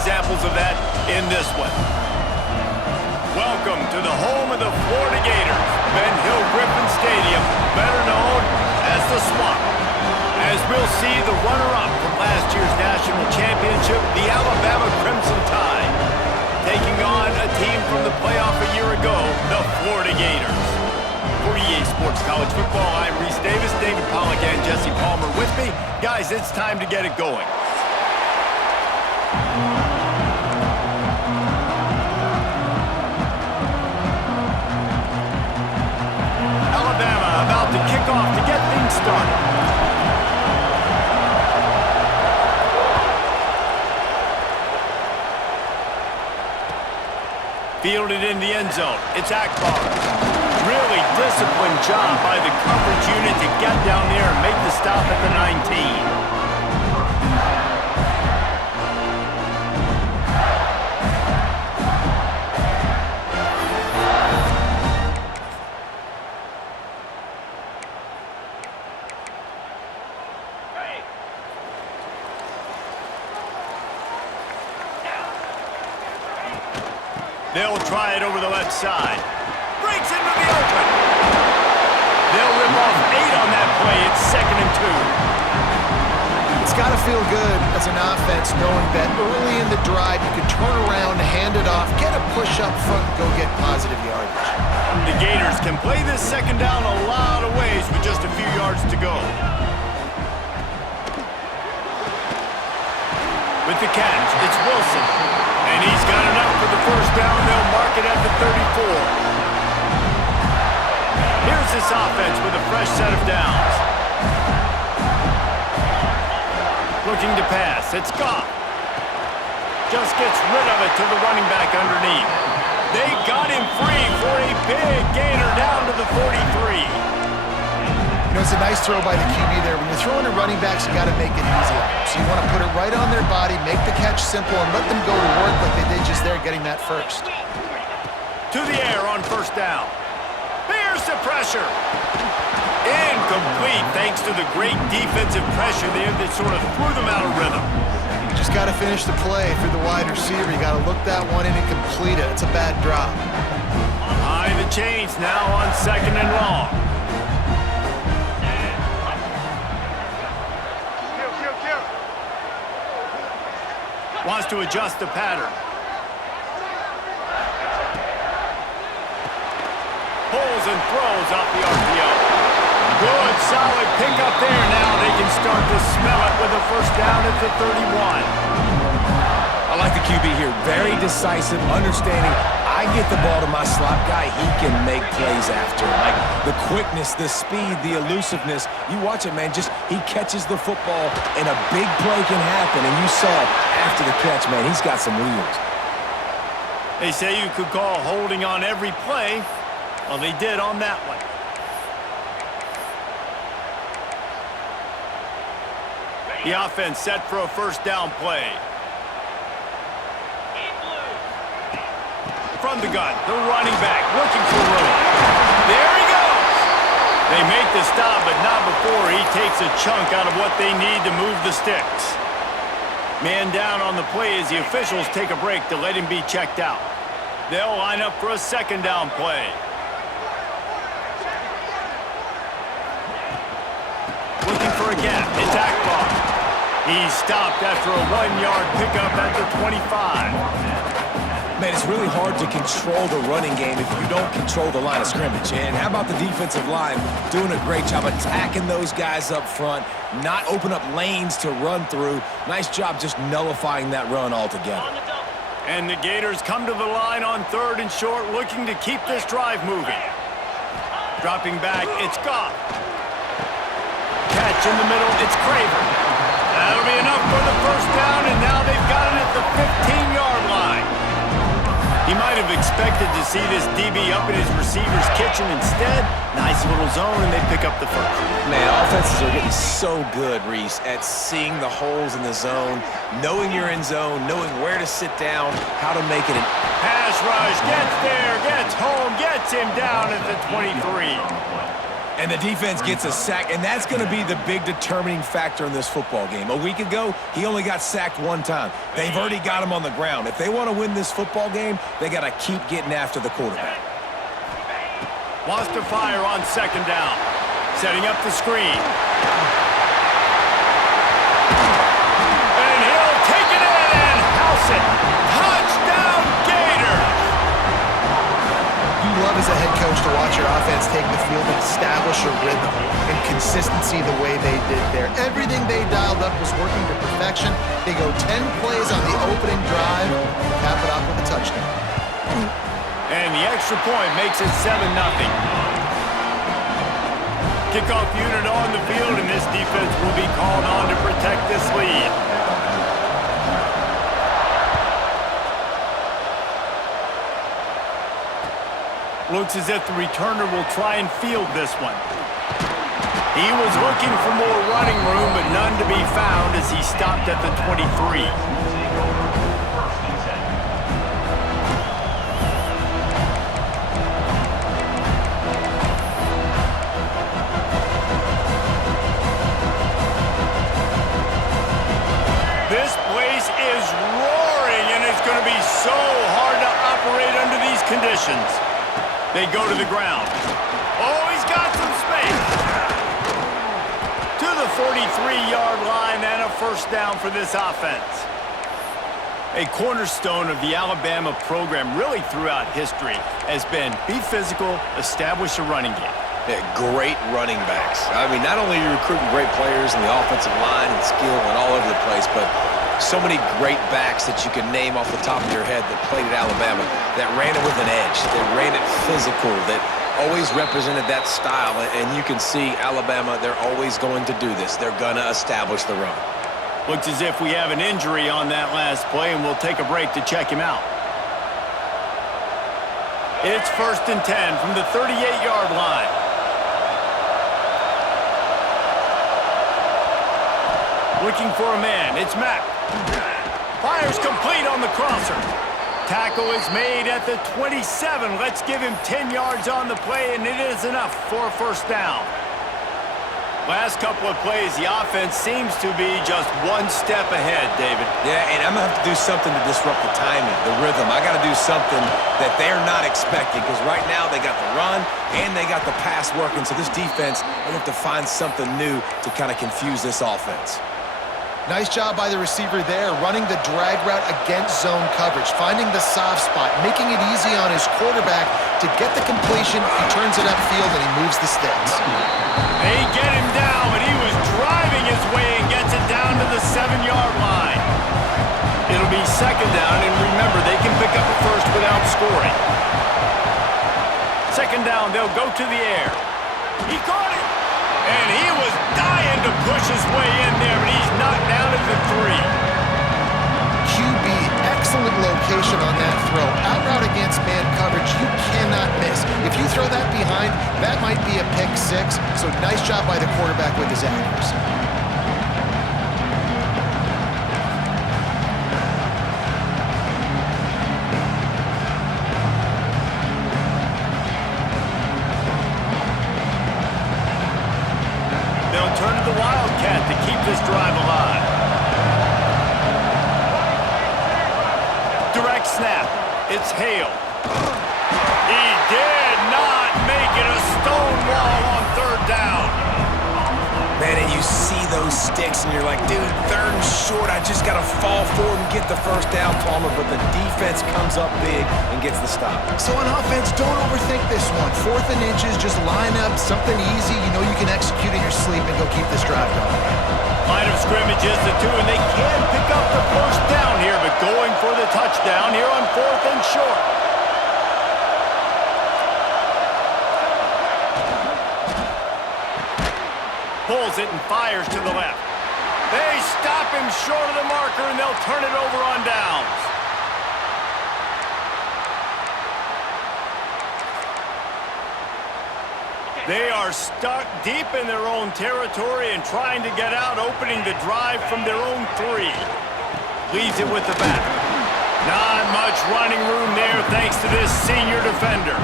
examples of that in this one. Welcome to the home of the Florida Gators, Ben Hill Griffin Stadium, better known as the Swamp. As we'll see the runner-up from last year's national championship, the Alabama Crimson Tide, taking on a team from the playoff a year ago, the Florida Gators. For EA Sports College Football, I'm Reese Davis, David Pollack, and Jesse Palmer with me. Guys, it's time to get it going. Alabama about to kick off to get things started. Fielded in the end zone. It's Akbar. Really disciplined job by the coverage unit to get down there and make the stop at the 19. They'll try it over the left side. Breaks into the open. They'll rip off 8 on that play. It's 2nd and 2. It's got to feel good as an offense knowing that early in the drive you can turn around, hand it off, get a push up front, and go get positive yardage. The Gators can play this second down a lot of ways with just a few yards to go. With the catch, it's Wilson. And he's got enough for the first down. They'll mark it at the 34. Here's this offense with a fresh set of downs. Looking to pass. It's Goff. Just gets rid of it to the running back underneath. They got him free for a big gainer down to the 43. You know, it's a nice throw by the QB there. When you're throwing to running backs, you got to make it easy. So you want to put it right on their body, make the catch simple, and let them go to work like they did just there, getting that first. To the air on first down. Here's the pressure. Incomplete thanks to the great defensive pressure there that sort of threw them out of rhythm. You just got to finish the play. If you're the wide receiver, you got to look that one in and complete it. It's a bad drop. Behind the chains now on 2nd and long. Wants to adjust the pattern. Pulls and throws off the RPO. Good, solid pickup there. Now they can start to smell it with a first down at the 31. I like the QB here. Very decisive, understanding. I get the ball to my slot guy, he can make plays after. Like the quickness, the speed, the elusiveness. You watch it, man, just he catches the football and a big play can happen. And you saw after the catch, man, he's got some wheels. They say you could call holding on every play. Well, they did on that one. The offense set for a first down play. From the gun, the running back looking for room. There he goes. They make the stop, but not before he takes a chunk out of what they need to move the sticks. Man down on the play as the officials take a break to let him be checked out. They'll line up for a second down play. Looking for a gap. It's Akbar. He's stopped after a 1-yard pickup at the 25. Man, it's really hard to control the running game if you don't control the line of scrimmage. And how about the defensive line doing a great job attacking those guys up front, not open up lanes to run through. Nice job just nullifying that run altogether. And the Gators come to the line on 3rd and short, looking to keep this drive moving. Dropping back, it's Goff. Catch in the middle, it's Craver. That'll be enough for the first down, and now they've got it at the 15-yard line. He might have expected to see this DB up in his receiver's kitchen. Instead, nice little zone, and they pick up the first. Man, offenses are getting so good, Reese, at seeing the holes in the zone, knowing you're in zone, knowing where to sit down, how to make it an... Pass rush, gets there, gets home, gets him down at the 23. And the defense gets a sack, and that's going to be the big determining factor in this football game. A week ago, he only got sacked one time. They've already got him on the ground. If they want to win this football game, they got to keep getting after the quarterback. Wants to fire on second down. Setting up the screen. And he'll take it in and house it. Touchdown, Gators! You love as a head coach to watch your offense take the field and establish a rhythm and consistency the way they did there. Everything they dialed up was working to perfection. They go 10 plays on the opening drive, cap it off with a touchdown. And the extra point makes it 7-0. Kickoff unit on the field, and this defense will be called on to protect this lead. Looks as if the returner will try and field this one. He was looking for more running room, but none to be found as he stopped at the 23. This place is roaring, and it's going to be so hard to operate under these conditions. They go to the ground. Oh, he's got some space. To the 43-yard line and a first down for this offense. A cornerstone of the Alabama program really throughout history has been be physical, establish a running game. Yeah, great running backs. I mean, not only are you recruiting great players in the offensive line and skill and all over the place, but so many great backs that you can name off the top of your head that played at Alabama, that ran it with an edge, that ran it physical, that always represented that style. And you can see Alabama, they're always going to do this. They're going to establish the run. Looks as if we have an injury on that last play, and we'll take a break to check him out. It's 1st and 10 from the 38-yard line. Looking for a man. It's Mack. Fires complete on the crosser. Tackle is made at the 27. Let's give him 10 yards on the play, and it is enough for a first down. Last couple of plays, the offense seems to be just one step ahead, David. Yeah, and I'm going to have to do something to disrupt the timing, the rhythm. I got to do something that they're not expecting, because right now they got the run and they got the pass working. So this defense, they have to find something new to kind of confuse this offense. Nice job by the receiver there, running the drag route against zone coverage, finding the soft spot, making it easy on his quarterback to get the completion. He turns it upfield and he moves the sticks. They get him down, but he was driving his way and gets it down to the 7-yard line. It'll be second down, and remember, they can pick up a first without scoring. Second down, they'll go to the air. He caught it, and he was dying to push his way in there, but he's knocked down at the 3. QB, excellent location on that throw. Out route against man coverage, you cannot miss. If you throw that behind, that might be a pick 6. So nice job by the quarterback with his accuracy. They'll turn to the Wildcat to keep this drive alive. Direct snap. It's Hale. He did not make it. A stone wall on third down. Man, and you see those sticks, and you're like, dude, 3rd and short. I just got to fall forward and get the first down, Palmer. But the defense comes up big and gets the stop. So on offense, don't overthink this one. 4th and inches, just line up something easy. You know you can execute in your sleep and go keep this drive going. Line of scrimmage is the 2, and they can pick up the first down here, but going for the touchdown here on 4th and short. Pulls it and fires to the left. They stop him short of the marker, and they'll turn it over on downs. They are stuck deep in their own territory and trying to get out, opening the drive from their own 3. Leaves it with the back. Not much running room there thanks to this senior defender.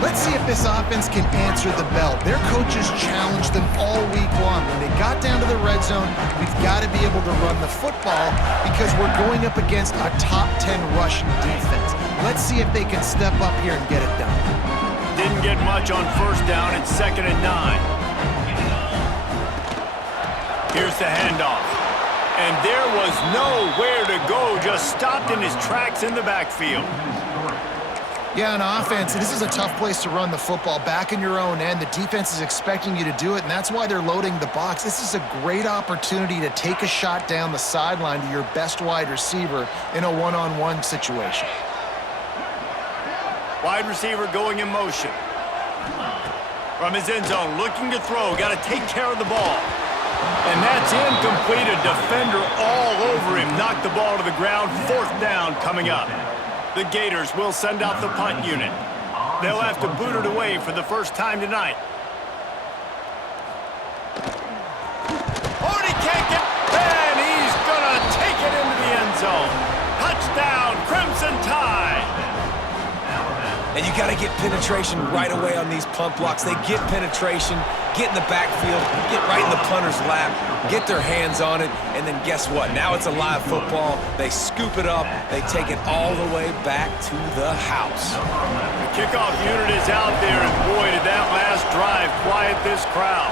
Let's see if this offense can answer the bell. Their coaches challenged them all week long. When they got down to the red zone, we've got to be able to run the football because we're going up against a top 10 rushing defense. Let's see if they can step up here and get it done. Didn't get much on first down. It's 2nd and 9. Here's the handoff. And there was nowhere to go, just stopped in his tracks in the backfield. Yeah, on offense, this is a tough place to run the football. Back in your own end, the defense is expecting you to do it, and that's why they're loading the box. This is a great opportunity to take a shot down the sideline to your best wide receiver in a one-on-one situation. Wide receiver going in motion. From his end zone, looking to throw, got to take care of the ball. And that's incomplete, a defender all over him. Knocked the ball to the ground, 4th down coming up. The Gators will send out the punt unit. They'll have to boot it away for the first time tonight. Oh, he can't get, and he's gonna take it into the end zone. Touchdown, Crimson Tide. And you got to get penetration right away on these punt blocks. They get penetration, get in the backfield, get right in the punter's lap, get their hands on it, and then guess what? Now it's a live football. They scoop it up. They take it all the way back to the house. The kickoff unit is out there, and boy, did that last drive quiet this crowd.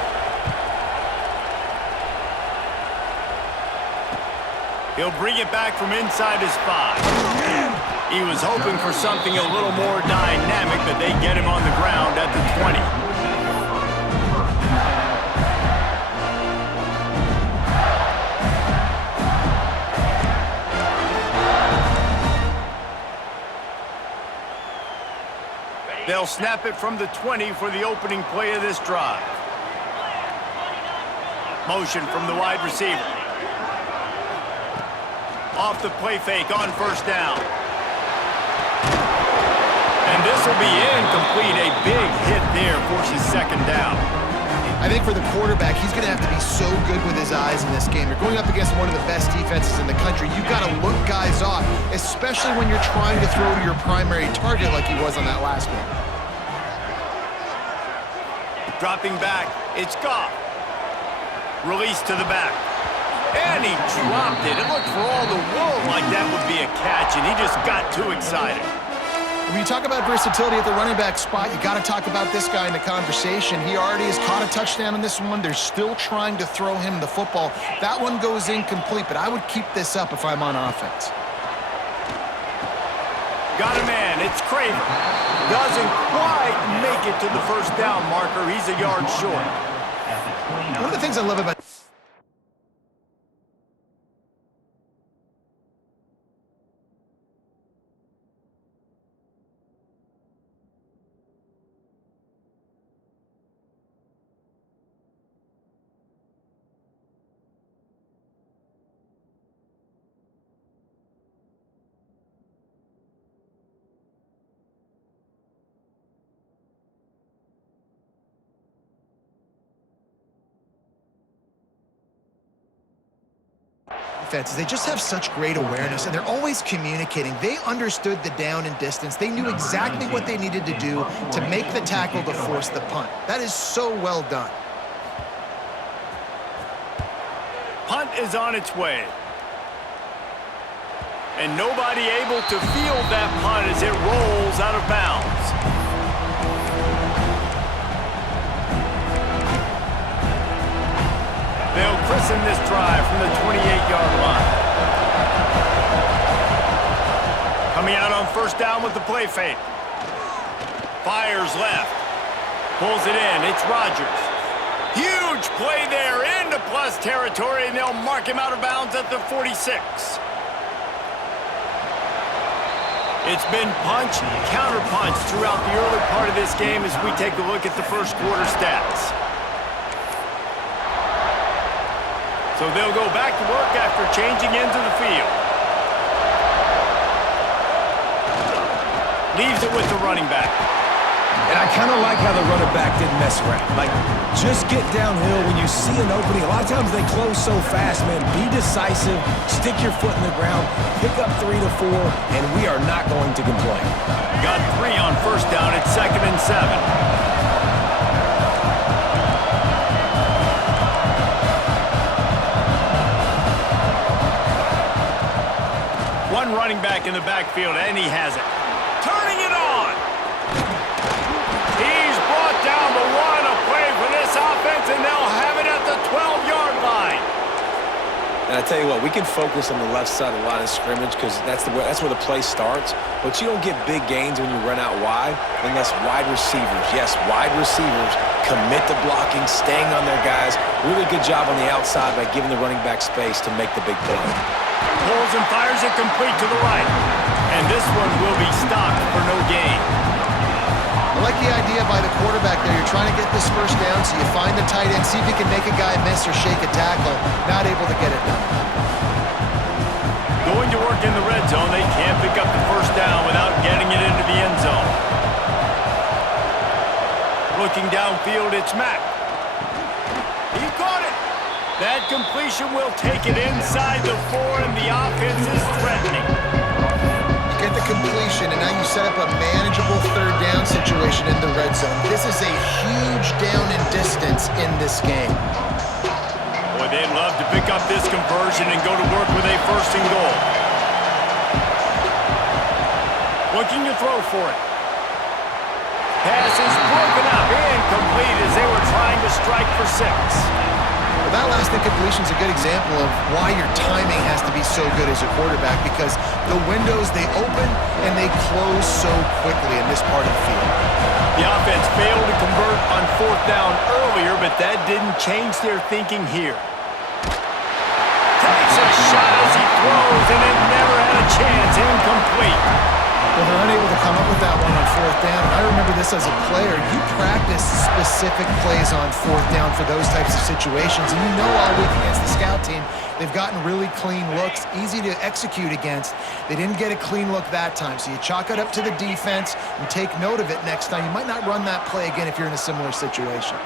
He'll bring it back from inside his 5. He was hoping for something a little more dynamic, but they get him on the ground at the 20. They'll snap it from the 20 for the opening play of this drive. Motion from the wide receiver. Off the play fake on first down. And this will be incomplete. A big hit there forces 2nd down. I think for the quarterback, he's going to have to be so good with his eyes in this game. You're going up against one of the best defenses in the country. You've got to look guys off, especially when you're trying to throw to your primary target like he was on that last one. Dropping back, it's Goff. Release to the back. And he dropped it. It looked for all the world like that would be a catch, and he just got too excited. When you talk about versatility at the running back spot, you got to talk about this guy in the conversation. He already has caught a touchdown in this one. They're still trying to throw him the football. That one goes incomplete, but I would keep this up if I'm on offense. Got a man. It's Craven. Doesn't quite make it to the first down marker. He's a yard short. One of the things I love about defenses, they just have such great awareness, and they're always communicating. They understood the down and distance. They knew exactly what they needed to do to make the tackle to force the punt. That is so well done. Punt is on its way. And nobody able to field that punt as it rolls out of bounds. They'll christen this drive from the 28-yard line. Coming out on first down with the play fake. Fires left. Pulls it in. It's Rodgers. Huge play there into plus territory, and they'll mark him out of bounds at the 46. It's been punch, counter-punch throughout the early part of this game as we take a look at the first quarter stats. So they'll go back to work after changing into the field. Leaves it with the running back. And I kind of like how the running back didn't mess around. Like, just get downhill when you see an opening. A lot of times they close so fast, man. Be decisive, stick your foot in the ground, pick up 3 to 4, and we are not going to complain. Got 3 on first down at 2nd and 7. One running back in the backfield, and he has it. Turning it on. He's brought down the 1, a play for this offense, and they'll have it at the 12-yard line. And I tell you what, we can focus on the left side of the line of scrimmage because that's where the play starts. But you don't get big gains when you run out wide unless wide receivers, yes, wide receivers, commit to blocking, staying on their guys. Really good job on the outside by giving the running back space to make the big play. Pulls and fires it complete to the right. And this one will be stopped for no gain. I like the idea by the quarterback there. You're trying to get this first down, so you find the tight end, see if you can make a guy miss or shake a tackle. Not able to get it done. Going to work in the red zone. They can't pick up the first down without getting it into the end zone. Looking downfield, it's Mack. He caught it. That completion will take it inside the 4, and the offense is threatening. Get the completion, and now you set up a manageable third down situation in the red zone. This is a huge down in distance in this game. Boy, they'd love to pick up this conversion and go to work with a 1st and goal. Looking to throw for it. Pass is broken up, incomplete as they were trying to strike for 6. Well, that last incompletion is a good example of why your timing has to be so good as a quarterback, because the windows, they open and they close so quickly in this part of the field. The offense failed to convert on 4th down earlier, but that didn't change their thinking here. Takes a shot as he throws, and it never had a chance. Incomplete. Well, they're unable to come up with that one on 4th down. I remember this as a player. You practice specific plays on 4th down for those types of situations, and you know all week against the scout team, they've gotten really clean looks, easy to execute against. They didn't get a clean look that time, so you chalk it up to the defense and take note of it next time. You might not run that play again if you're in a similar situation.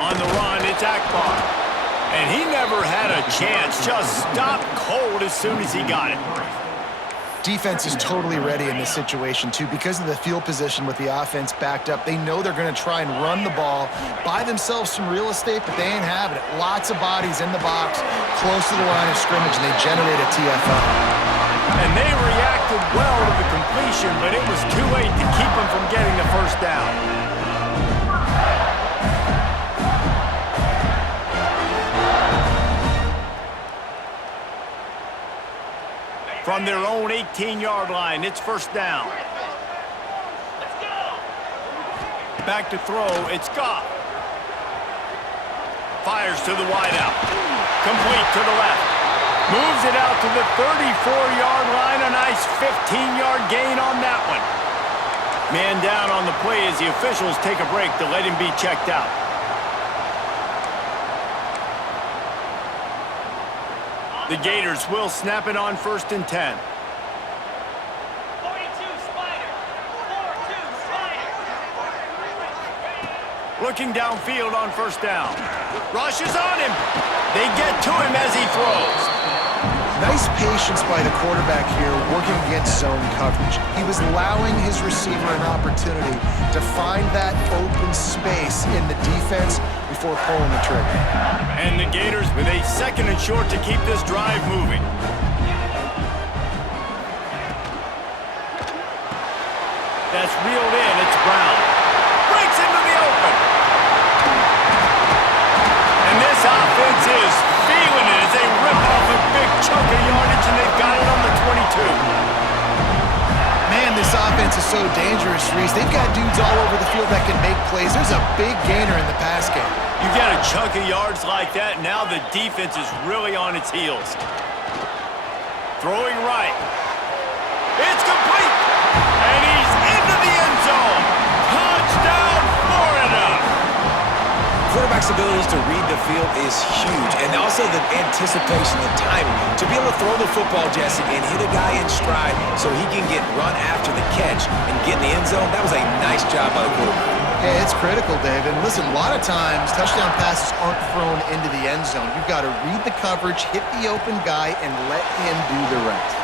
On the run, it's Akbar. And he never had a chance, just stopped cold as soon as he got it. Defense is totally ready in this situation, too. Because of the field position with the offense backed up, they know they're going to try and run the ball, buy themselves some real estate, but they ain't having it. Lots of bodies in the box, close to the line of scrimmage, and they generate a TFL. And they reacted well to the completion, but it was too late to keep them from getting the first down. From their own 18-yard line, it's 1st down. Back to throw, it's Goff. Fires to the wideout. Complete to the left. Moves it out to the 34-yard line. A nice 15-yard gain on that one. Man down on the play as the officials take a break to let him be checked out. The Gators will snap it on 1st and 10. 42 Spider. 4-2 Spider. Looking downfield on 1st down. Rush is on him. They get to him as he throws. Nice patience by the quarterback here working against zone coverage. He was allowing his receiver an opportunity to find that open space in the defense before pulling the trigger. And the Gators with a 2nd and short to keep this drive moving. That's reeled in. It's Brown. Breaks into the open. And this offense is feeling it as they rip off a big chunk of yardage, and they've got it on the 22. Man, this offense is so dangerous, Reese. They've got dudes all over the field that can make plays. There's a big gainer in the pass game. You get a chunk of yards like that, now the defense is really on its heels. Throwing right. It's complete. And he's into the end zone. Touchdown, Florida. quarterback's ability to read the field is huge, and also the anticipation, the timing. To be able to throw the football, Jesse, and hit a guy in stride so he can get run after the catch and get in the end zone, that was a nice job by the quarterback. Yeah, it's critical, David. And listen, a lot of times, touchdown passes aren't thrown into the end zone. You've got to read the coverage, hit the open guy, and let him do the rest.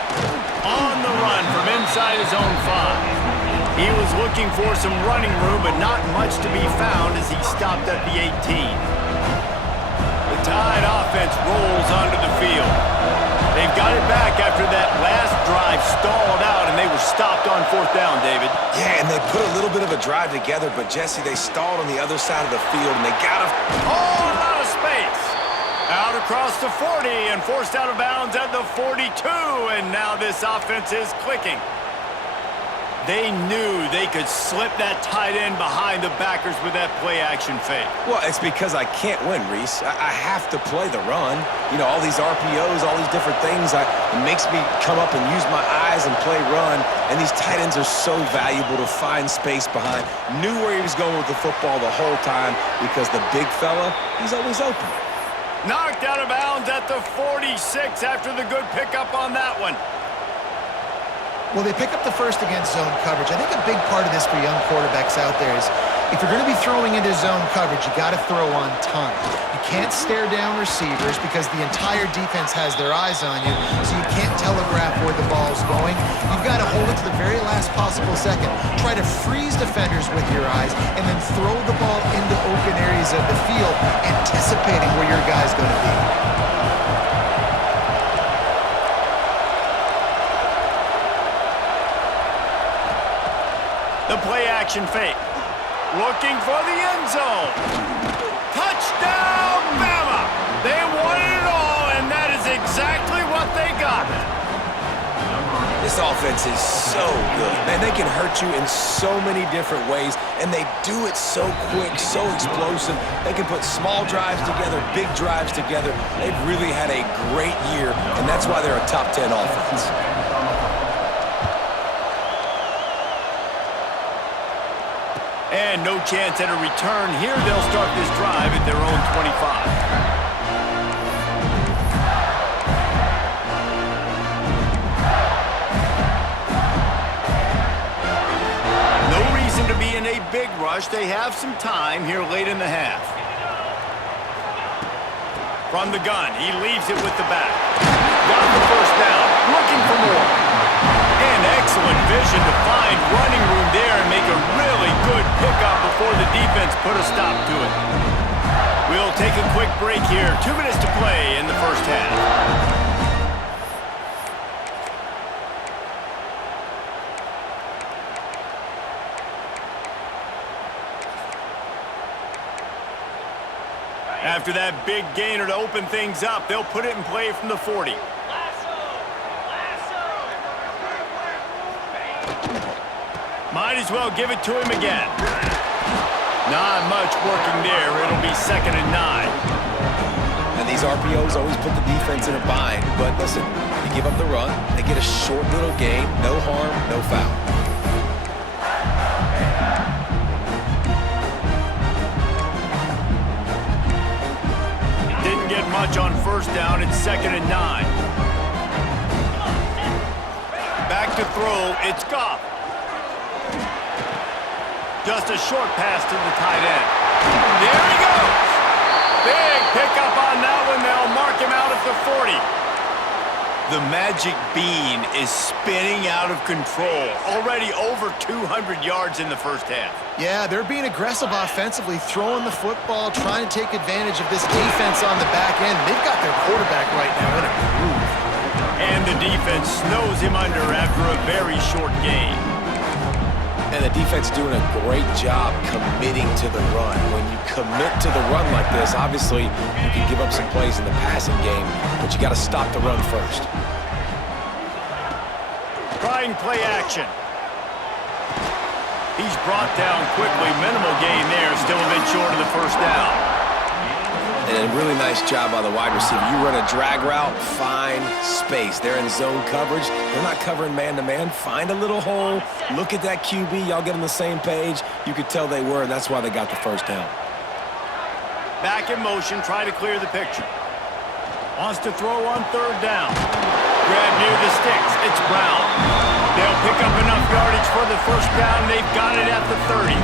On the run from inside his own 5. He was looking for some running room, but not much to be found as he stopped at the 18. The Tide offense rolls onto the field. They've got it back after that last drive stalled out, and they were stopped on 4th down, David. Yeah, and they put a little bit of a drive together, but, Jesse, they stalled on the other side of the field, and they got a whole lot of space. Out across the 40 and forced out of bounds at the 42, and now this offense is clicking. They knew they could slip that tight end behind the backers with that play-action fake. Well, it's because I can't win, Reese. I have to play the run. You know, all these RPOs, all these different things, it makes me come up and use my eyes and play run, and these tight ends are so valuable to find space behind. Knew where he was going with the football the whole time because the big fella, he's always open. Knocked out of bounds at the 46 after the good pickup on that one. Well, they pick up the first against zone coverage. I think a big part of this for young quarterbacks out there is if you're going to be throwing into zone coverage, you got to throw on time. You can't stare down receivers because the entire defense has their eyes on you, so you can't telegraph where the ball's going. You've got to hold it to the very last possible second. Try to freeze defenders with your eyes and then throw the ball into open areas of the field, anticipating where your guy's going to be. The play-action fake. Looking for the end zone. Touchdown, BAMA! They wanted it all, and that is exactly what they got. This offense is so good. Man, they can hurt you in so many different ways, and they do it so quick, so explosive. They can put small drives together, big drives together. They've really had a great year, and that's why they're a top 10 offense. And no chance at a return here. They'll start this drive at their own 25. No reason to be in a big rush. They have some time here late in the half. From the gun, he leaves it with the back. Got the first down, looking for more. And excellent vision to find running room there and make a really good pickup before the defense put a stop to it. We'll take a quick break here. 2 minutes to play in the first half. After that big gainer to open things up, they'll put it in play from the 40. Might as well give it to him again. Not much working there. It'll be 2nd and 9. And these RPOs always put the defense in a bind. But listen, you give up the run, they get a short little gain, no harm, no foul. Didn't get much on 1st down. It's 2nd and 9. Back to throw. It's Goff. Just a short pass to the tight end. There he goes. Big pickup on that one. They'll mark him out at the 40. The magic bean is spinning out of control. Already over 200 yards in the first half. Yeah, they're being aggressive offensively, throwing the football, trying to take advantage of this defense on the back end. They've got their quarterback right now in a groove. And the defense snows him under after a very short game. And the defense doing a great job committing to the run. When you commit to the run like this, obviously you can give up some plays in the passing game, but you got to stop the run first. Trying play action. He's brought down quickly. Minimal gain there. Still a bit short of the first down. And a really nice job by the wide receiver. You run a drag route, find space. They're in zone coverage. They're not covering man-to-man. Find a little hole. Look at that QB. Y'all get on the same page. You could tell they were, and that's why they got the first down. Back in motion, try to clear the picture. Wants to throw on third down. Grab near the sticks. It's Brown. They'll pick up enough yardage for the first down. They've got it at the 30.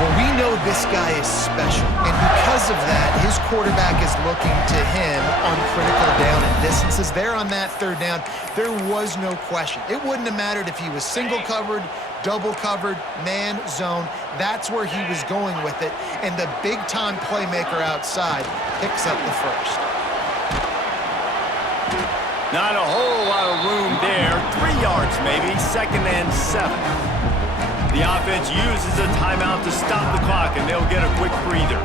Well, we know this guy is special, and because of that, his quarterback is looking to him on critical down and distances. There on that third down, there was no question. It wouldn't have mattered if he was single covered, double covered, man, zone. That's where he was going with it, and the big-time playmaker outside picks up the first. Not a whole lot of room there. 3 yards maybe, 2nd and 7. The offense uses a timeout to stop the clock, and they'll get a quick breather.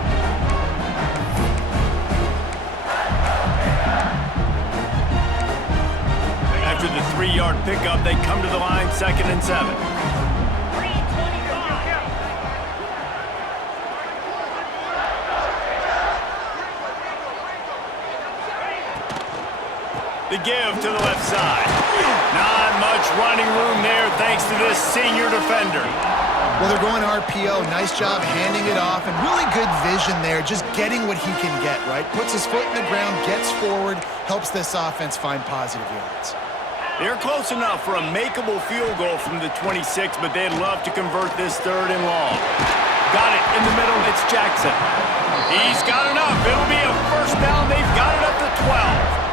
After the 3-yard pickup, they come to the line, 2nd and 7. The give to the left side. Not much running room there thanks to this senior defender. Well, they're going RPO. Nice job handing it off, and really good vision there, just getting what he can get, right? Puts his foot in the ground, gets forward, helps this offense find positive yards. They're close enough for a makeable field goal from the 26, but they'd love to convert this 3rd and long. Got it in the middle. It's Jackson. He's got enough. It'll be a first down. They've got it up to 12.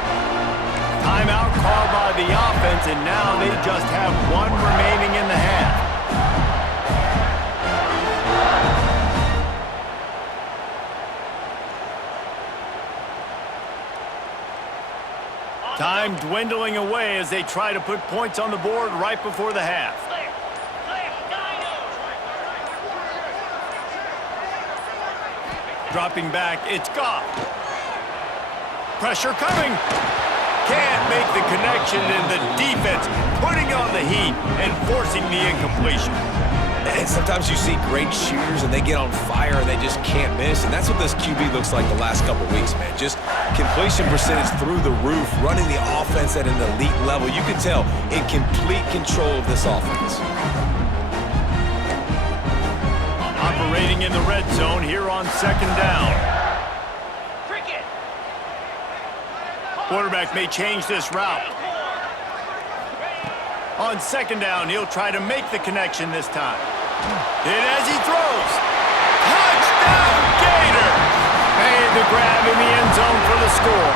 Timeout called by the offense, and now they just have 1 remaining in the half. Time dwindling away as they try to put points on the board right before the half. Dropping back, it's Goff. Pressure coming. Can't make the connection, and the defense putting on the heat and forcing the incompletion. And sometimes you see great shooters and they get on fire and they just can't miss. And that's what this QB looks like the last couple weeks, man. Just completion percentage through the roof, running the offense at an elite level. You can tell in complete control of this offense. Operating in the red zone here on 2nd down. Quarterback may change this route. On 2nd down, he'll try to make the connection this time. Hit as he throws. Touchdown, Gators! Made the grab in the end zone for the score.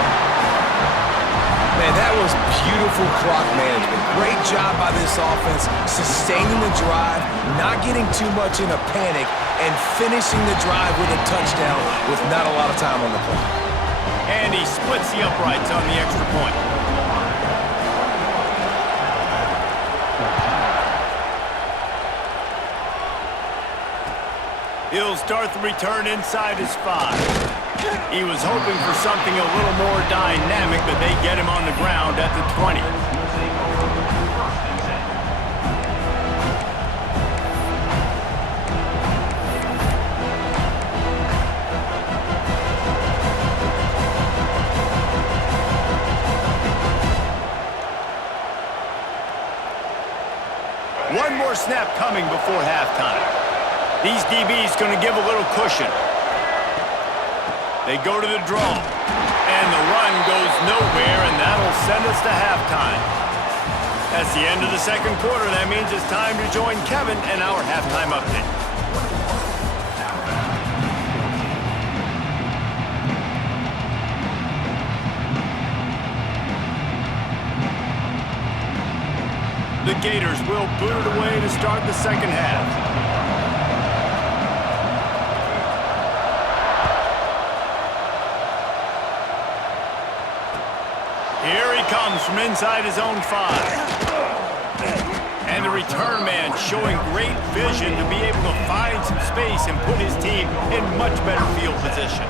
Man, that was beautiful clock management. Great job by this offense, sustaining the drive, not getting too much in a panic, and finishing the drive with a touchdown with not a lot of time on the clock. And he splits the uprights on the extra point. He'll start the return inside his 5. He was hoping for something a little more dynamic, but they get him on the ground at the 20. One more snap coming before halftime. These DBs going to give a little cushion. They go to the draw. And the run goes nowhere, and that'll send us to halftime. That's the end of the 2nd quarter. That means it's time to join Kevin and our halftime update. The Gators will boot it away to start the 2nd half. Here he comes from inside his own 5. And the return man showing great vision to be able to find some space and put his team in much better field position.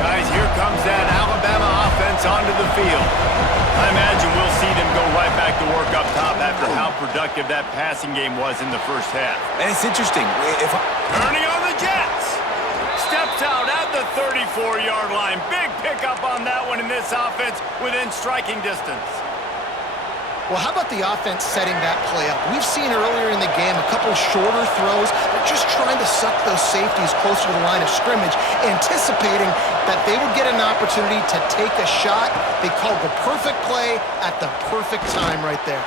Guys, here comes that Alabama offense onto the field. I imagine we'll see them go right back to work up top after how productive that passing game was in the first half. And it's interesting. Turning on the Jets. Steps out at the 34-yard line. Big pickup on that one in this offense within striking distance. Well, how about the offense setting that play up? We've seen earlier in the game a couple shorter throws. They're just trying to suck those safeties closer to the line of scrimmage, anticipating that they would get an opportunity to take a shot. They called the perfect play at the perfect time right there.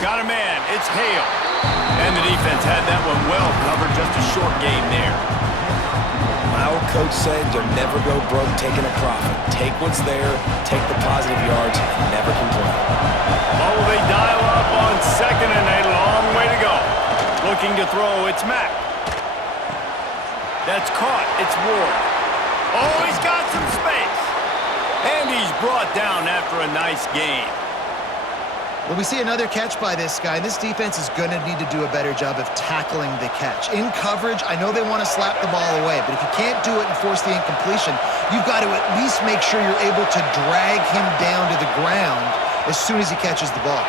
Got a man. It's Hale. And the defense had that one well covered. Just a short game there. My old coach said you'll never go broke taking a profit. Take what's there, take the positive yards, and never complain. Oh, they dial up on second and a long way to go. Looking to throw, it's Mack. That's caught, it's Ward. Oh, he's got some space. And he's brought down after a nice gain. Well, we see another catch by this guy. This defense is going to need to do a better job of tackling the catch. In coverage, I know they want to slap the ball away, but if you can't do it and force the incompletion, you've got to at least make sure you're able to drag him down to the ground as soon as he catches the ball.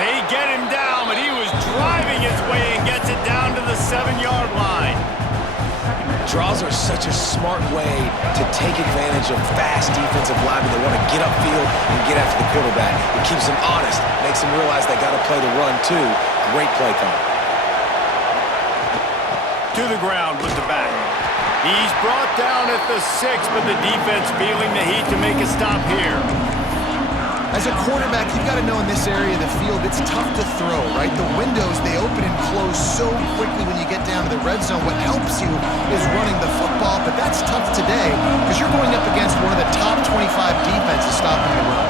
They get him down, but he was driving his way and gets it down to the 7-yard line. Draws are such a smart way to take advantage of fast defensive linemen that want to get upfield and get after the quarterback. It keeps them honest, makes them realize they got to play the run too. Great play call. To the ground with the back. He's brought down at the 6, but the defense feeling the heat to make a stop here. As a quarterback, you've got to know in this area of the field, it's tough to throw, right? The windows, they open and close so quickly when you get down to the red zone. What helps you is running the football, but that's tough today because you're going up against one of the top 25 defenses stopping the run.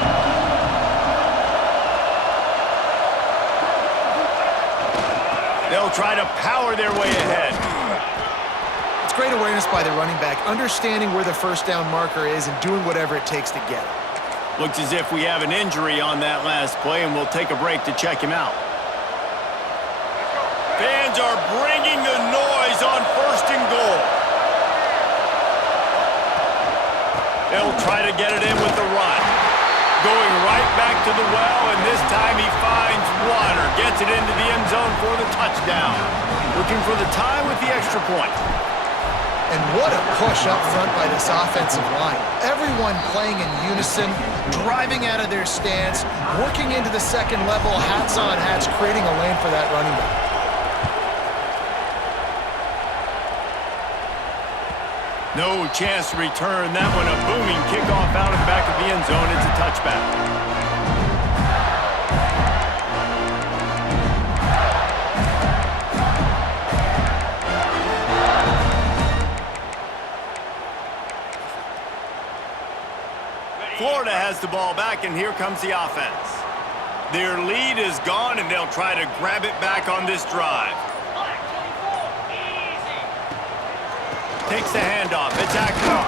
They'll try to power their way ahead. It's great awareness by the running back, understanding where the first down marker is and doing whatever it takes to get it. Looks as if we have an injury on that last play, and we'll take a break to check him out. Fans are bringing the noise on 1st and goal. They'll try to get it in with the run. Going right back to the well, and this time he finds water. Gets it into the end zone for the touchdown. Looking for the tie with the extra point. And what a push up front by this offensive line. Everyone playing in unison, driving out of their stance, working into the second level, hats on hats, creating a lane for that running back. No chance to return that one. A booming kickoff out of the back of the end zone. It's a touchback. Florida has the ball back, and here comes the offense. Their lead is gone, and they'll try to grab it back on this drive. Takes the handoff. It's Akbar.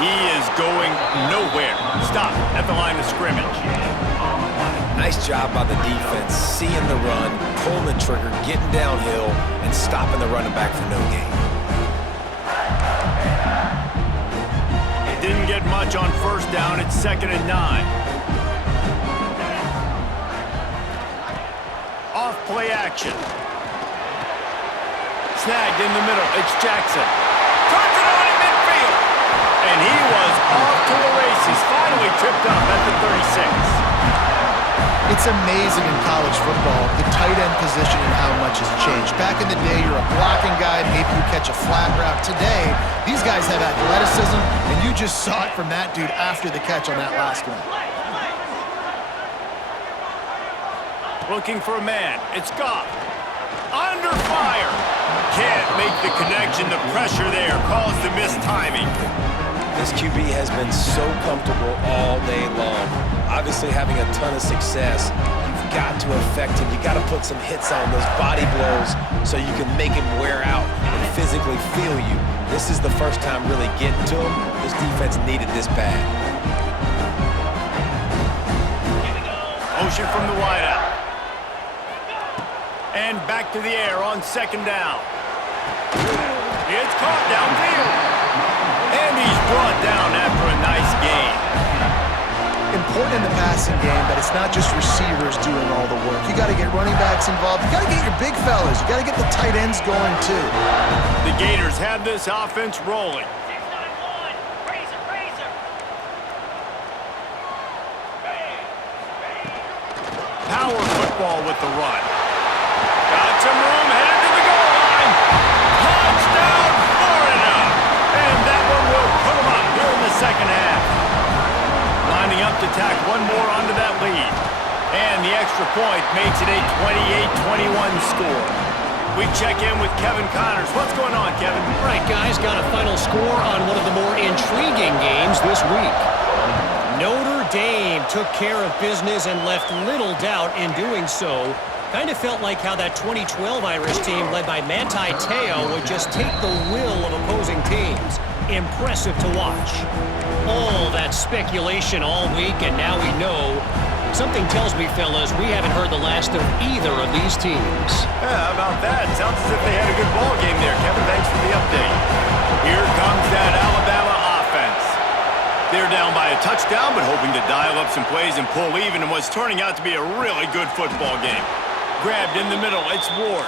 He is going nowhere. Stop at the line of scrimmage. Nice job by the defense, seeing the run, pulling the trigger, getting downhill, and stopping the running back for no gain. Didn't get much on 1st down. It's 2nd and 9. Off play action. Snagged in the middle. It's Jackson. Turns it on in midfield. And he was off to the races. Finally tripped up at the 36. It's amazing in college football, the tight end position and how much has changed. Back in the day, you're a blocking guy, maybe you catch a flat route. Today, these guys have athleticism, and you just saw it from that dude after the catch on that last one. Looking for a man. It's Goff. Under fire. Can't make the connection. The pressure there caused the missed timing. This QB has been so comfortable all day long. Obviously having a ton of success. You've got to affect him. You got to put some hits on those body blows so you can make him wear out and physically feel you. This is the first time really getting to him. This defense needed this bad. Motion from the wideout. And back to the air on 2nd down. It's caught downfield. And he's brought down after a nice gain. Important in the passing game that it's not just receivers doing all the work. You got to get running backs involved. You got to get your big fellas. You got to get the tight ends going too. The Gators have this offense rolling. 6-9-1. Razor. power football with the run. Got some room, headed to the goal line. Touchdown, Florida! And that one will put them up here in the second half. Lining up to tack one more onto that lead. And the extra point makes it a 28-21 score. We check in with Kevin Connors. What's going on, Kevin? All right, guys, got a final score on one of the more intriguing games this week. Notre Dame took care of business and left little doubt in doing so. Kind of felt like how that 2012 Irish team led by Manti Te'o would just take the will of opposing teams. Impressive to watch. All that speculation all week, and now we know. Something tells me, fellas, we haven't heard the last of either of these teams. Yeah, how about that? Sounds as if they had a good ball game there, Kevin. Thanks for the update. Here comes that Alabama offense. They're down by a touchdown, but hoping to dial up some plays and pull even in what's turning out to be a really good football game. Grabbed in the middle, it's Ward.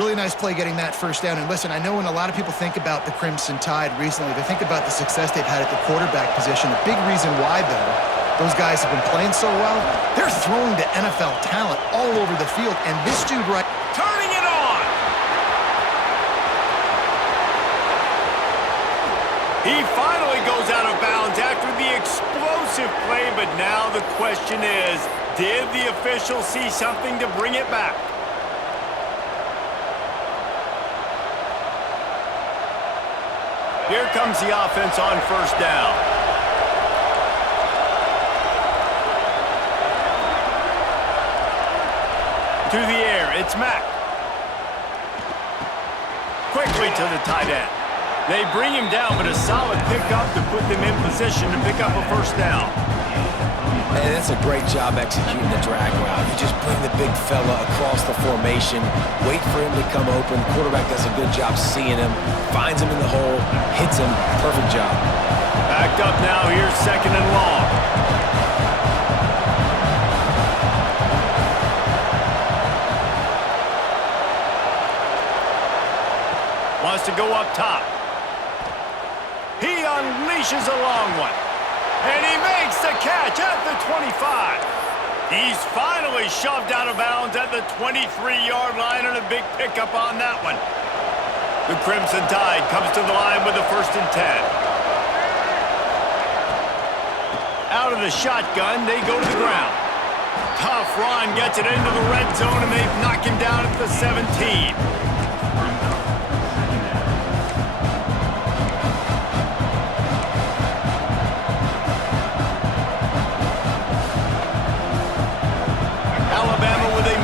Really nice play getting that first down. And listen, I know when a lot of people think about the Crimson Tide recently, they think about the success they've had at the quarterback position. A big reason why, though, those guys have been playing so well, they're throwing to NFL talent all over the field. And this dude right... Turning it on! He finally goes out of bounds after the explosive play, but now the question is, did the official see something to bring it back? Here comes the offense on first down. To the air, it's Mack. Quickly to the tight end. They bring him down, but a solid pickup to put them in position to pick up a first down. And that's a great job executing the drag route. You just bring the big fella across the formation, wait for him to come open. Quarterback does a good job seeing him, finds him in the hole, hits him. Perfect job. Backed up now, here's second and long. Wants to go up top. He unleashes a long one. And he makes the catch at the 25. He's finally shoved out of bounds at the 23-yard line and a big pickup on that one. The Crimson Tide comes to the line with a 1st and 10. Out of the shotgun, they go to the ground. Tough run gets it into the red zone, and they knock him down at the 17.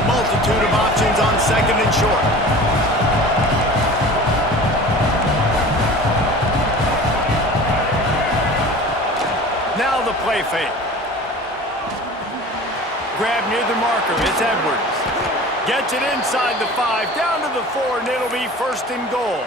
Multitude of options on second and short. Now the play fake. Grab near the marker, it's Edwards. Gets it inside the 5, down to the 4, and it'll be 1st and goal.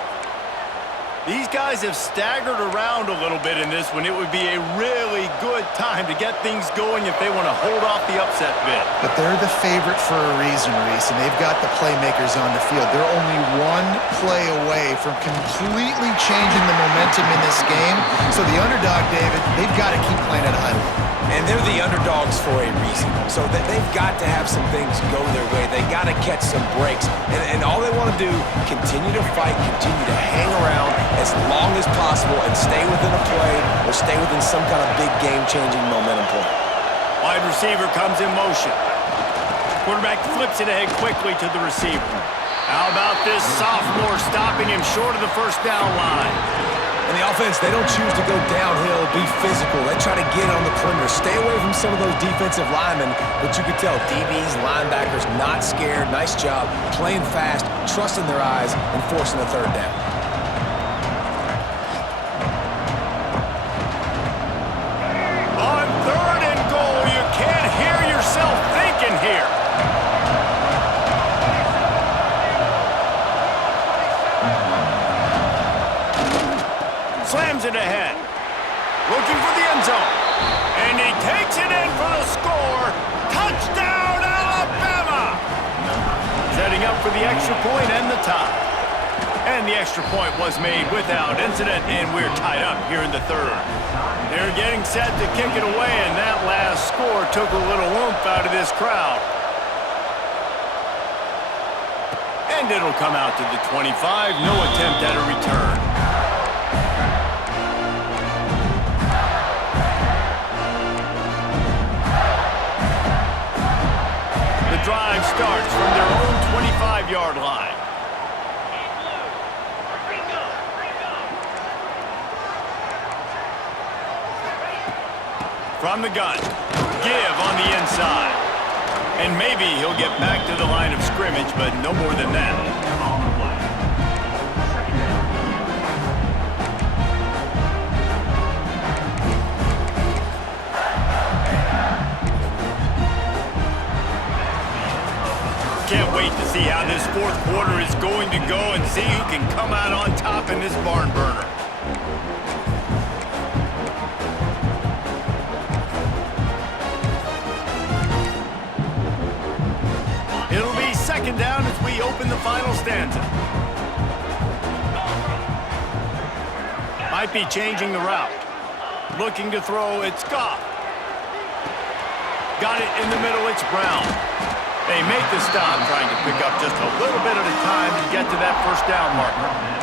These guys have staggered around a little bit in this one. It would be a really good time to get things going if they want to hold off the upset bid. But they're the favorite for a reason, Reese, and they've got the playmakers on the field. They're only one play away from completely changing the momentum in this game. So the underdog, David, they've got to keep playing at a high level. And they're the underdogs for a reason. So that they've got to have some things go their way. They got to catch some breaks. And all they want to do, continue to fight, continue to hang around as long as possible and stay within a play or stay within some kind of big game-changing momentum play. Wide receiver comes in motion. Quarterback flips it ahead quickly to the receiver. How about this sophomore stopping him short of the 1st down line? And the offense, they don't choose to go downhill, be physical. They try to get on the perimeter, stay away from some of those defensive linemen. But you can tell DBs, linebackers, not scared. Nice job playing fast, trusting their eyes, and forcing the 3rd down. On 3rd and goal, you can't hear yourself thinking here. Slams it ahead. Looking for the end zone. And he takes it in for the score. Touchdown, Alabama! Setting up for the extra point and the tie. And the extra point was made without incident, and we're tied up here in the third. They're getting set to kick it away, and that last score took a little oomph out of this crowd. And it'll come out to the 25. No attempt at a return. The drive starts from their own 25-yard line. From the gun, give on the inside. And maybe he'll get back to the line of scrimmage, but no more than that. Can't wait to see how this fourth quarter is going to go and see who can come out on top in this barn burner. Second down as we open the final stanza. Might be changing the route. Looking to throw, it's Goff. Got it in the middle, it's Brown. They make the stop, trying to pick up just a little bit at a time to get to that first down marker.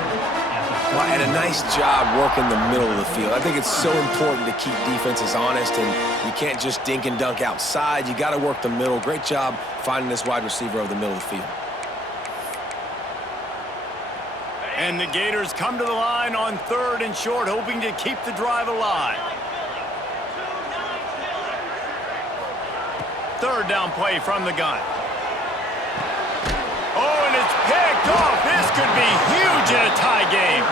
Well, and a nice job working the middle of the field. I think it's so important to keep defenses honest, and you can't just dink and dunk outside. You got to work the middle. Great job finding this wide receiver over the middle of the field. And the Gators come to the line on 3rd and short, hoping to keep the drive alive. 3rd down play from the gun. Oh, and it's picked off. This could be huge in a tie game.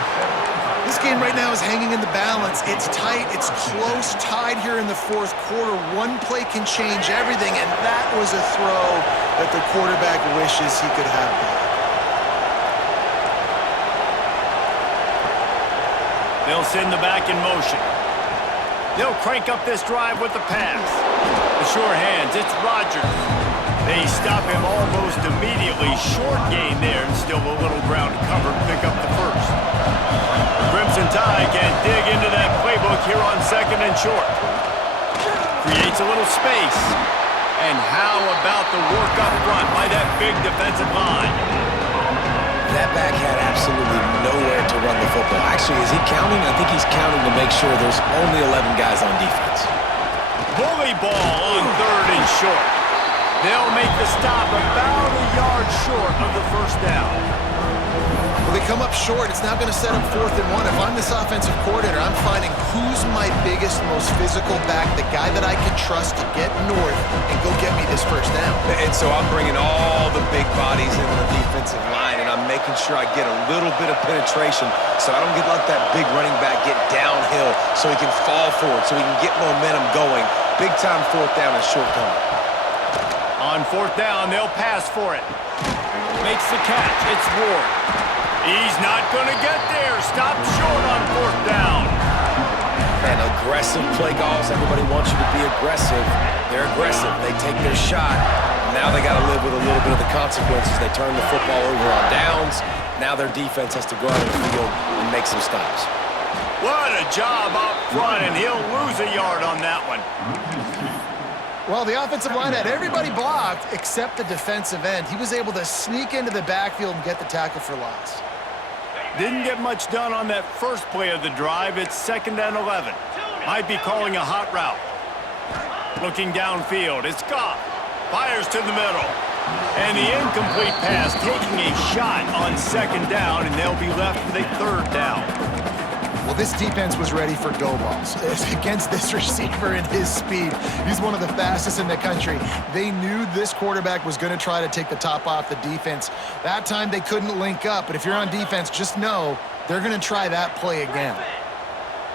This game right now is hanging in the balance. It's tight, it's close, tied here in the fourth quarter. One play can change everything, and that was a throw that the quarterback wishes he could have back. They'll send the back in motion. They'll crank up this drive with the pass. The sure hands, it's Rodgers. They stop him almost immediately. Short gain there, and still a little ground covered. Pick up the first. The Crimson Tide can dig into that playbook here on 2nd and short. Creates a little space. And how about the work up front by that big defensive line? That back had absolutely nowhere to run the football. Actually, is he counting? I think he's counting to make sure there's only 11 guys on defense. Bully ball on 3rd and short. They'll make the stop about a yard short of the first down. Well, they come up short. It's now going to set up 4th and 1. If I'm this offensive coordinator, I'm finding who's my biggest, most physical back, the guy that I can trust to get north and go get me this first down. And so I'm bringing all the big bodies into the defensive line, and I'm making sure I get a little bit of penetration so I don't let that big running back get downhill so he can fall forward, so he can get momentum going. Big time 4th down and short coming. On 4th down, they'll pass for it. Makes the catch. It's Ward. He's not going to get there. Stop short on 4th down. And aggressive play calls. Everybody wants you to be aggressive. They're aggressive. They take their shot. Now they got to live with a little bit of the consequences. They turn the football over on downs. Now their defense has to go out on the field and make some stops. What a job up front, and he'll lose a yard on that one. Well, the offensive line had everybody blocked except the defensive end. He was able to sneak into the backfield and get the tackle for loss. Didn't get much done on that first play of the drive. It's 2nd and 11. Might be calling a hot route. Looking downfield, it's Goff. Fires to the middle. And the incomplete pass taking a shot on 2nd down, and they'll be left with a 3rd down. Well, this defense was ready for go balls. Against this receiver and his speed, he's one of the fastest in the country. They knew this quarterback was going to try to take the top off the defense. That time they couldn't link up, but if you're on defense, just know they're going to try that play again.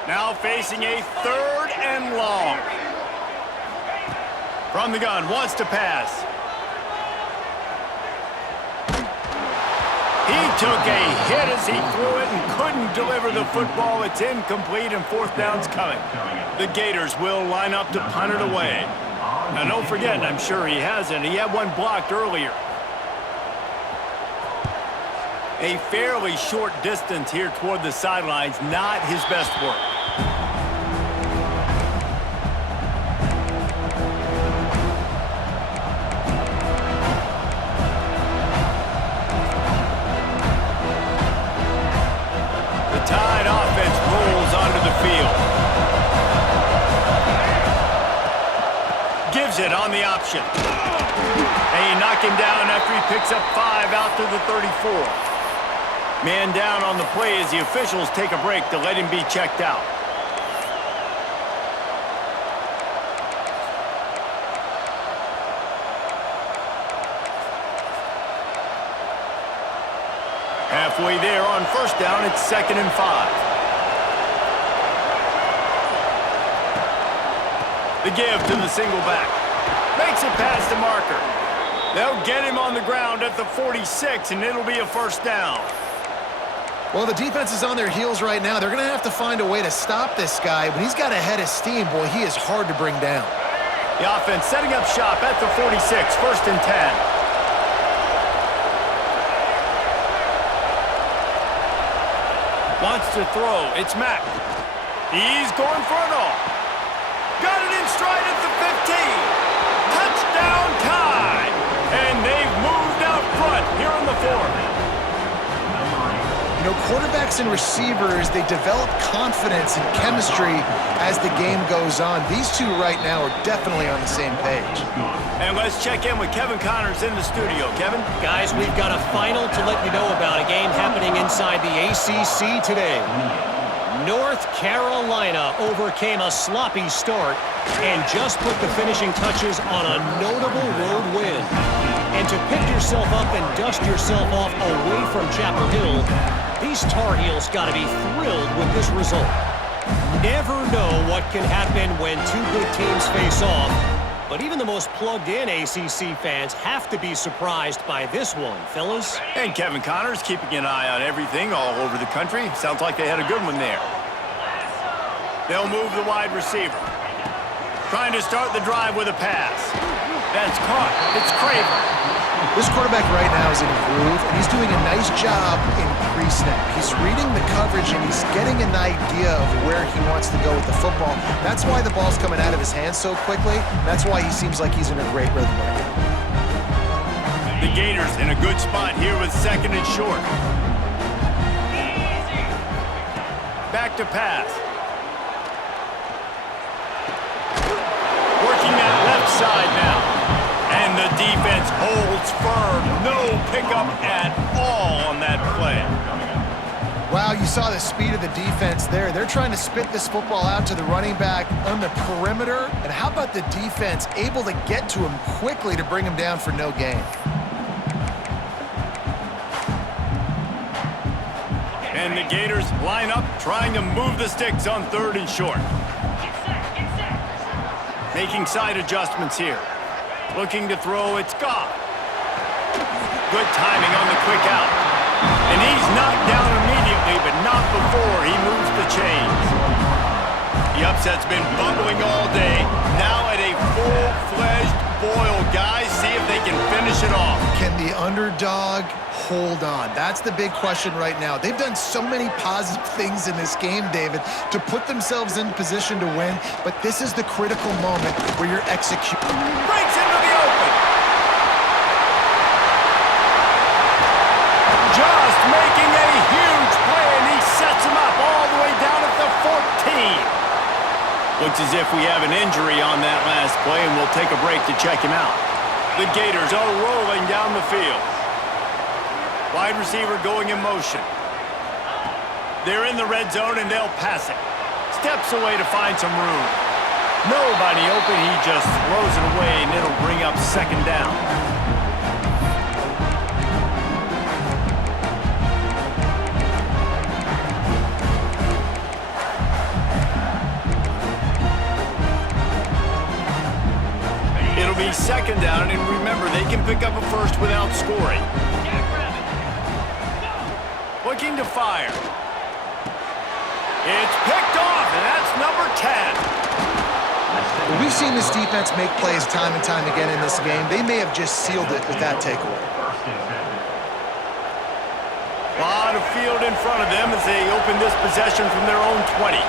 Now facing a 3rd and long. From the gun, wants to pass. He took a hit as he threw it and couldn't deliver the football. It's incomplete, and 4th down's coming. The Gators will line up to punt it away. Now, don't forget, I'm sure he hasn't. He had one blocked earlier. A fairly short distance here toward the sidelines, not his best work. The Tide offense rolls onto the field. Gives it on the option. And you knock him down after he picks up 5 out to the 34. Man down on the play as the officials take a break to let him be checked out. Halfway there on first down, it's 2nd and 5. The give to the single back. Makes it past the marker. They'll get him on the ground at the 46, and it'll be a first down. Well, the defense is on their heels right now. They're going to have to find a way to stop this guy. When he's got a head of steam, boy, he is hard to bring down. The offense setting up shop at the 46, 1st and 10. Wants to throw. It's Mack. He's going for it all. Got it in stride at the 15. Touchdown Tide. And they've moved out front here on the 4th. You know, quarterbacks and receivers, they develop confidence and chemistry as the game goes on. These two right now are definitely on the same page. And let's check in with Kevin Connors in the studio. Kevin? Guys, we've got a final to let you know about, a game happening inside the ACC today. North Carolina overcame a sloppy start and just put the finishing touches on a notable road win. And to pick yourself up and dust yourself off away from Chapel Hill, these Tar Heels got to be thrilled with this result. Never know what can happen when two good teams face off, but even the most plugged-in ACC fans have to be surprised by this one, fellas. And Kevin Connors keeping an eye on everything all over the country. Sounds like they had a good one there. They'll move the wide receiver. Trying to start the drive with a pass. That's caught. It's Craver. This quarterback right now is in a groove, and he's doing a nice job in pre-snap. He's reading the coverage, and he's getting an idea of where he wants to go with the football. That's why the ball's coming out of his hands so quickly. That's why he seems like he's in a great rhythm right now. The Gators in a good spot here with 2nd and short. Back to pass. Working that left side now. And the defense holds firm. No pickup at all on that play. Wow, you saw the speed of the defense there. They're trying to spit this football out to the running back on the perimeter. And how about the defense able to get to him quickly to bring him down for no gain? And the Gators line up, trying to move the sticks on 3rd and short. Making side adjustments here. Looking to throw, it's Goff. Good timing on the quick out. And he's knocked down immediately, but not before he moves the chains. The upset's been bubbling all day. Now at a full-fledged boil. Guys, see if they can finish it off. Can the underdog hold on? That's the big question right now. They've done so many positive things in this game, David, to put themselves in position to win, but this is the critical moment where you're executing. Breaks into the open. Just making a huge play, and he sets him up all the way down at the 14. Looks as if we have an injury on that last play, and we'll take a break to check him out. The Gators are rolling down the field. Wide receiver going in motion. They're in the red zone, and they'll pass it. Steps away to find some room. Nobody open. He just throws it away, and it'll bring up 2nd down. It'll be 2nd down, and remember, they can pick up a first without scoring. Looking to fire. It's picked off, and that's number 10. Well, we've seen this defense make plays time and time again in this game. They may have just sealed it with that takeaway. field in front of them as they open this possession from their own 20.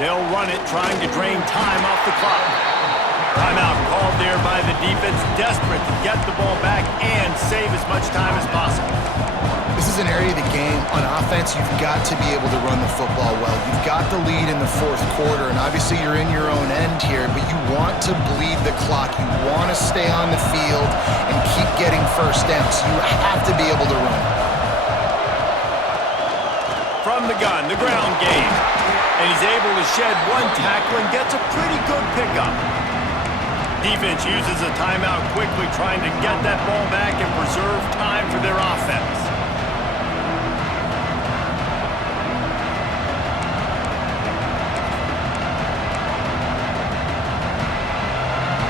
They'll run it, trying to drain time off the clock. Timeout called there by the defense, desperate to get the ball back and save as much time as possible. This is an area of the game. On offense, you've got to be able to run the football well. You've got the lead in the fourth quarter, and obviously you're in your own end here, but you want to bleed the clock. You want to stay on the field and keep getting first downs. So you have to be able to run it. From the gun, the ground game. And he's able to shed one tackle and gets a pretty good pickup. Defense uses a timeout quickly, trying to get that ball back and preserve time for their offense.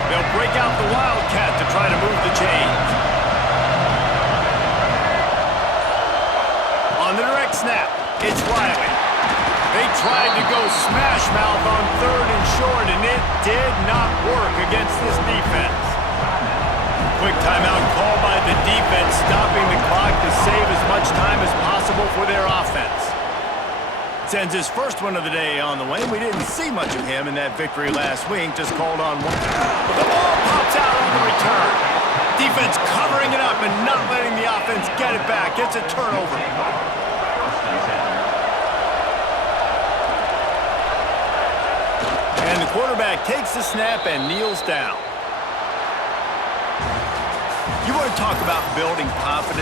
They'll break out the Wildcat to try to move the chains. On the direct snap, it's Riley. They tried to go smash mouth on 3rd and short, and it did not work against this defense. Quick timeout call by the defense, stopping the clock to save as much time as possible for their offense. Sends his first one of the day on the way. We didn't see much of him in that victory last week, just called on one. The ball pops out on the return. Defense covering it up and not letting the offense get it back. It's a turnover. And the quarterback takes the snap and kneels down. You want to talk about building confidence?